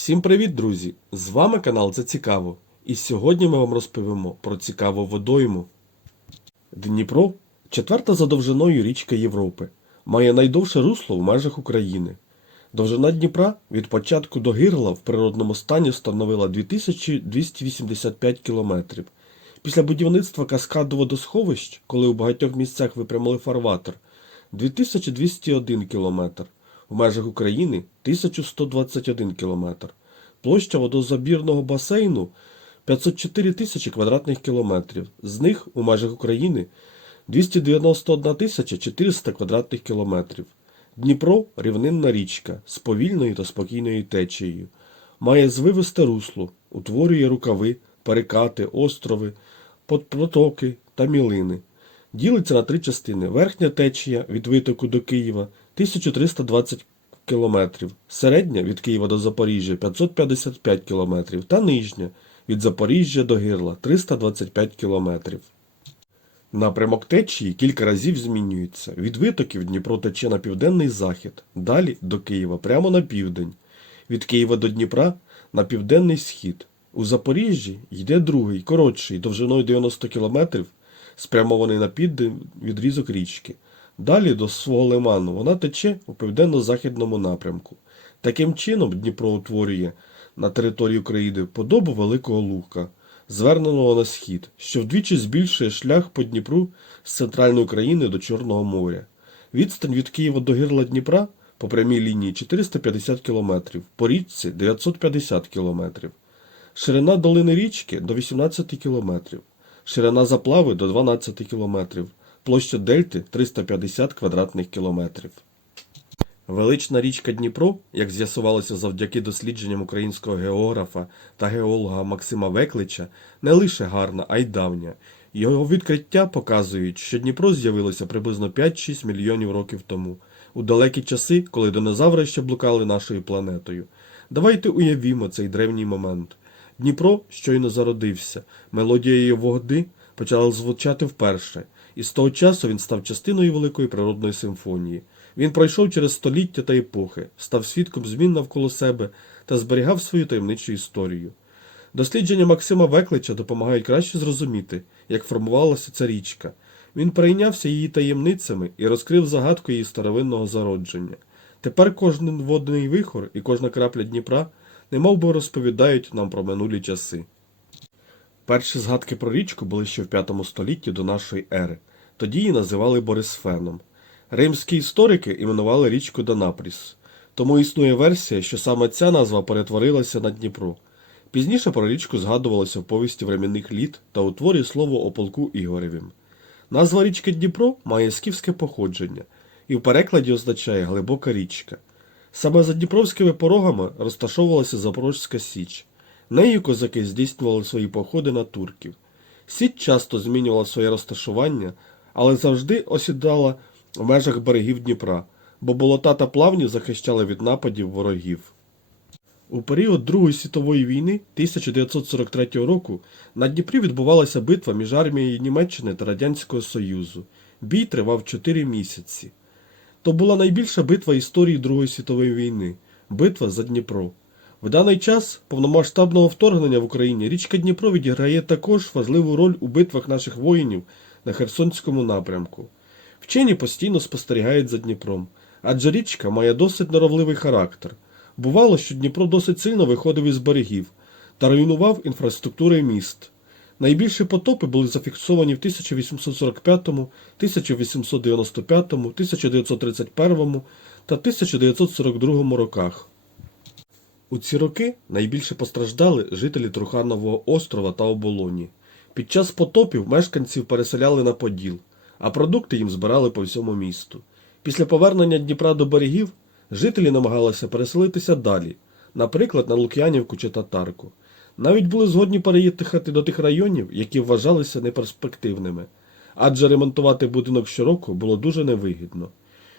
Всім привіт, друзі! З вами канал Це Цікаво. І сьогодні ми вам розповімо про цікаву водойму. Дніпро четверта за довжиною річка Європи. Має найдовше русло в межах України. Довжина Дніпра від початку до гирла в природному стані становила 2285 кілометрів. Після будівництва каскаду водосховищ, коли у багатьох місцях випрямили фарватер, 2201 кілометр. В межах України 1121 кілометр. Площа водозабірного басейну 504 тисячі квадратних кілометрів. З них у межах України 291 тисяча 400 квадратних кілометрів. Дніпро рівнинна річка з повільною та спокійною течією. Має звивисте русло, утворює рукави, перекати, острови, протоки та мілини. Ділиться на три частини. Верхня течія від витоку до Києва 1320 км, середня від Києва до Запоріжжя 555 км та нижня від Запоріжжя до Гирла 325 км. Напрямок течії кілька разів змінюється. Від витоків Дніпро тече на південний захід, далі до Києва прямо на південь. Від Києва до Дніпра на південний схід. У Запоріжжі йде другий, коротший, довжиною 90 км, спрямований на південь відрізок річки. Далі до свого лиману вона тече у південно-західному напрямку. Таким чином Дніпро утворює на території України подобу Великого Лука, зверненого на схід, що вдвічі збільшує шлях по Дніпру з центральної України до Чорного моря. Відстань від Києва до гирла Дніпра по прямій лінії 450 км, по річці 950 км. Ширина долини річки до 18 км, ширина заплави до 12 км, площа дельти 350 квадратних кілометрів. Велична річка Дніпро, як з'ясувалося завдяки дослідженням українського географа та геолога Максима Веклича, не лише гарна, а й давня. Його відкриття показують, що Дніпро з'явилося приблизно 5-6 мільйонів років тому, у далекі часи, коли динозаври ще блукали нашою планетою. Давайте уявімо цей древній момент. Дніпро щойно зародився, мелодія його води почала звучати вперше, і з того часу він став частиною великої природної симфонії. Він пройшов через століття та епохи, став свідком змін навколо себе та зберігав свою таємничу історію. Дослідження Максима Веклича допомагають краще зрозуміти, як формувалася ця річка. Він перейнявся її таємницями і розкрив загадку її старовинного зародження. Тепер кожен водний вихор і кожна крапля Дніпра немов би розповідають нам про минулі часи. Перші згадки про річку були ще в V столітті до нашої ери. Тоді її називали Борисфеном. Римські історики іменували річку Данапріс. Тому існує версія, що саме ця назва перетворилася на Дніпро. Пізніше про річку згадувалося в повісті временних літ та у творі слово о полку Ігоревім. Назва річки Дніпро має скіфське походження і в перекладі означає глибока річка. Саме за Дніпровськими порогами розташовувалася Запорозька Січ. Нею козаки здійснювали свої походи на турків. Січ часто змінювала своє розташування, але завжди осідала в межах берегів Дніпра, бо болота та плавні захищали від нападів ворогів. У період Другої світової війни 1943 року на Дніпрі відбувалася битва між армією Німеччини та Радянського Союзу. Бій тривав 4 місяці. То була найбільша битва історії Другої світової війни битва за Дніпро. В даний час повномасштабного вторгнення в Україні річка Дніпро відіграє також важливу роль у битвах наших воїнів на Херсонському напрямку. Вчені постійно спостерігають за Дніпром, адже річка має досить норовливий характер. Бувало, що Дніпро досить сильно виходив із берегів та руйнував інфраструктури міст. Найбільші потопи були зафіксовані в 1845, 1895, 1931 та 1942 роках. У ці роки найбільше постраждали жителі Труханового острова та Оболоні. Під час потопів мешканців переселяли на Поділ, а продукти їм збирали по всьому місту. Після повернення Дніпра до берегів жителі намагалися переселитися далі, наприклад, на Лук'янівку чи Татарку. Навіть були згодні переїхати до тих районів, які вважалися неперспективними, адже ремонтувати будинок щороку було дуже невигідно.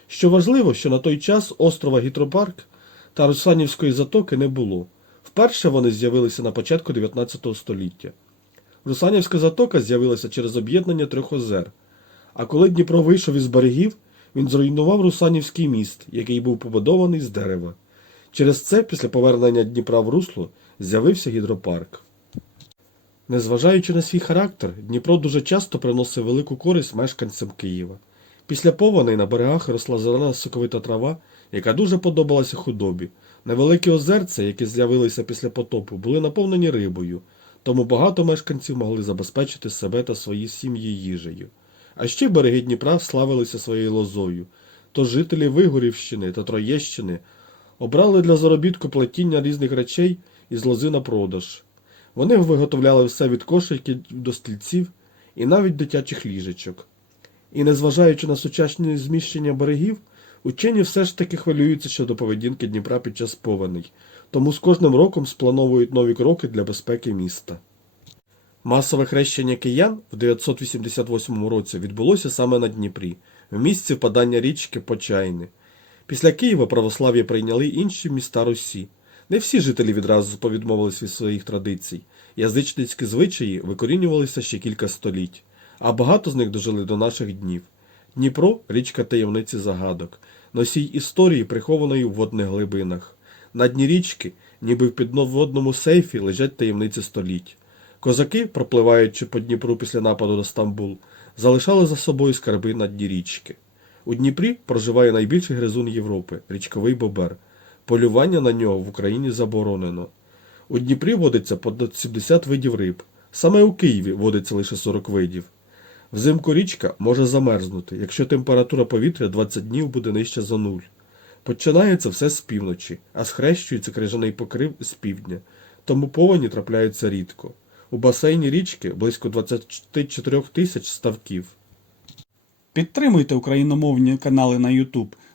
Що важливо, що на той час острова Гітропарк та Русланівської затоки не було. Вперше вони з'явилися на початку 19 століття. Русланівська затока з'явилася через об'єднання трьох озер. А коли Дніпро вийшов із берегів, він зруйнував Русанівський міст, який був побудований з дерева. Через це, після повернення Дніпра в русло, з'явився гідропарк. Незважаючи на свій характер, Дніпро дуже часто приносив велику користь мешканцям Києва. Після повеней на берегах росла зелена соковита трава, яка дуже подобалася худобі. Невеликі озерця, які з'явилися після потопу, були наповнені рибою, тому багато мешканців могли забезпечити себе та свої сім'ї їжею. А ще береги Дніпра славилися своєю лозою, то жителі Вигорівщини та Троєщини обрали для заробітку плетіння різних речей із лози на продаж. Вони виготовляли все від кошиків до стільців і навіть дитячих ліжечок. І незважаючи на сучасні зміщення берегів, учені все ж таки хвилюються щодо поведінки Дніпра під час повеней, тому з кожним роком сплановують нові кроки для безпеки міста. Масове хрещення киян в 988 році відбулося саме на Дніпрі, в місці впадання річки Почайни. Після Києва православ'я прийняли інші міста Русі. Не всі жителі відразу повідмовились від своїх традицій. Язичницькі звичаї викорінювалися ще кілька століть, а багато з них дожили до наших днів. Дніпро річка таємниці загадок, носій історії, прихованої в водних глибинах. На дні річки, ніби в підводному сейфі, лежать таємниці століть. Козаки, пропливаючи по Дніпру після нападу на Стамбул, залишали за собою скарби на дні річки. У Дніпрі проживає найбільший гризун Європи річковий бобер. Полювання на нього в Україні заборонено. У Дніпрі водиться понад 70 видів риб. Саме у Києві водиться лише 40 видів. Взимку річка може замерзнути, якщо температура повітря 20 днів буде нижче за нуль. Починається все з півночі, а схрещується крижаний покрив з півдня, тому повені трапляються рідко. У басейні річки близько 24 тисяч ставків. Підтримуйте україномовні канали на YouTube,